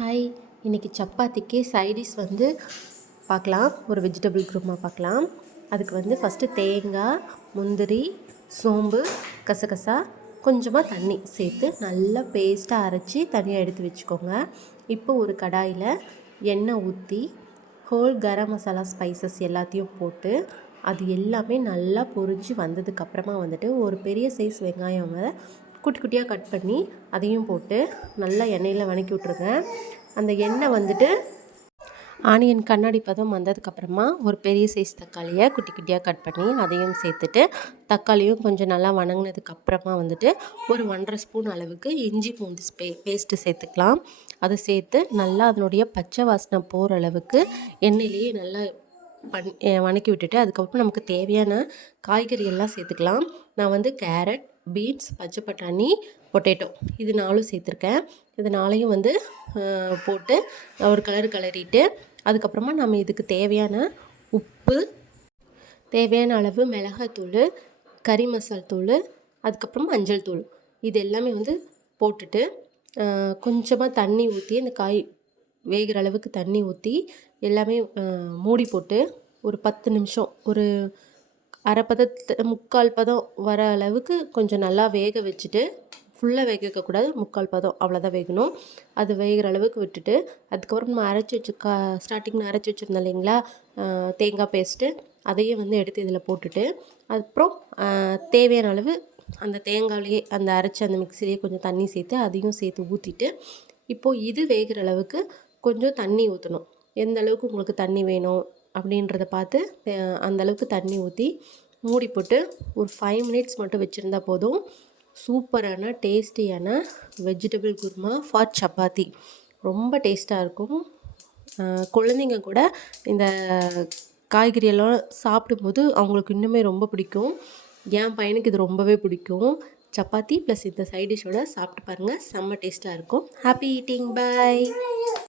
Hi, இன்றைக்கி சப்பாத்திக்கு side dish வந்து பார்க்கலாம். ஒரு வெஜிடபிள் குருமா பார்க்கலாம். அதுக்கு வந்து ஃபஸ்ட்டு தேங்காய், முந்திரி, சோம்பு, கசகசா, கொஞ்சமாக தண்ணி சேர்த்து நல்லா பேஸ்ட்டாக அரைச்சி தனியாக எடுத்து வச்சுக்கோங்க. இப்போ ஒரு கடாயில் எண்ணெய் ஊற்றி ஹோல் கரம் மசாலா ஸ்பைசஸ் எல்லாத்தையும் போட்டு அது எல்லாமே நல்லா பொரிஞ்சு வந்ததுக்கப்புறமா வந்துட்டு ஒரு பெரிய சைஸ் வெங்காயம் குட்டி குட்டியாக கட் பண்ணி அதையும் போட்டு நல்லா எண்ணெயில் வதக்கி விட்ருங்க. அந்த எண்ணெய் வந்துட்டு ஆனியன் கண்ணாடி பதம் வந்ததுக்கப்புறமா ஒரு பெரிய சைஸ் தக்காளியை குட்டி குட்டியாக கட் பண்ணி அதையும் சேர்த்துட்டு தக்காளியும் கொஞ்சம் நல்லா வணங்கினதுக்கப்புறமா வந்துட்டு ஒரு 1.5 ஸ்பூன் அளவுக்கு இஞ்சி பூண்டு பேஸ்ட்டு சேர்த்துக்கலாம். அதை சேர்த்து நல்லா அதனுடைய பச்சை வாசனை போகிற அளவுக்கு எண்ணெயிலேயே நல்லா வதக்கி விட்டுட்டு அதுக்கப்புறம் நமக்கு தேவையான காய்கறி எல்லாம் சேர்த்துக்கலாம். நான் வந்து கேரட், பீன்ஸ், பச்சை பட்டாணி, பொட்டேட்டோ இது 4 சேர்த்துருக்கேன். இது 4ஐயும் வந்து போட்டு ஒரு கிளறிட்டு அதுக்கப்புறமா நம்ம இதுக்கு தேவையான உப்பு, தேவையான அளவு மிளகாய்த்தூள், கறி மசால் தூள், அதுக்கப்புறம் மஞ்சள் தூள் இது எல்லாமே வந்து போட்டுட்டு கொஞ்சமாக தண்ணி ஊற்றி அந்த காய் வேகிற அளவுக்கு தண்ணி ஊற்றி எல்லாமே மூடி போட்டு ஒரு 10 நிமிஷம் ஒரு அரை முக்கால் பதம் வர அளவுக்கு கொஞ்சம் நல்லா வேக வச்சுட்டு, ஃபுல்லாக வேக வைக்கக்கூடாது, முக்கால் பதம் அவ்வளோதான் வேகணும். அது வேகிற அளவுக்கு விட்டுட்டு அதுக்கப்புறம் நம்ம அரைச்சி வச்சு ஸ்டார்டிங்கில் அரைச்சி வச்சுருந்தோம் இல்லைங்களா தேங்காய் பேஸ்ட்டு, அதையும் வந்து எடுத்து இதில் போட்டுட்டு அதுக்கப்புறம் தேவையான அளவு அந்த தேங்காயிலேயே அந்த அரைச்சி அந்த மிக்சிலேயே கொஞ்சம் தண்ணி சேர்த்து அதையும் சேர்த்து ஊற்றிட்டு இப்போது இது வேகிற அளவுக்கு கொஞ்சம் தண்ணி ஊற்றணும். எந்த அளவுக்கு உங்களுக்கு தண்ணி வேணும் அப்படின்றத பார்த்து அந்தளவுக்கு தண்ணி ஊற்றி மூடி போட்டு ஒரு 5 மினிட்ஸ் மட்டும் வச்சுருந்தா போதும். சூப்பரான டேஸ்டியான வெஜிடபிள் குருமா ஃபார் சப்பாத்தி ரொம்ப டேஸ்ட்டாக இருக்கும். குழந்தைங்க கூட இந்த காய்கறியெல்லாம் சாப்பிடும்போது அவங்களுக்கு இன்னுமே ரொம்ப பிடிக்கும். என் பையனுக்கு இது ரொம்பவே பிடிக்கும். சப்பாத்தி ப்ளஸ் இந்த சைட் டிஷ்ஷோட சாப்பிட்டு பாருங்கள், செம்ம டேஸ்ட்டாக இருக்கும். ஹாப்பி ஈட்டிங், பாய்.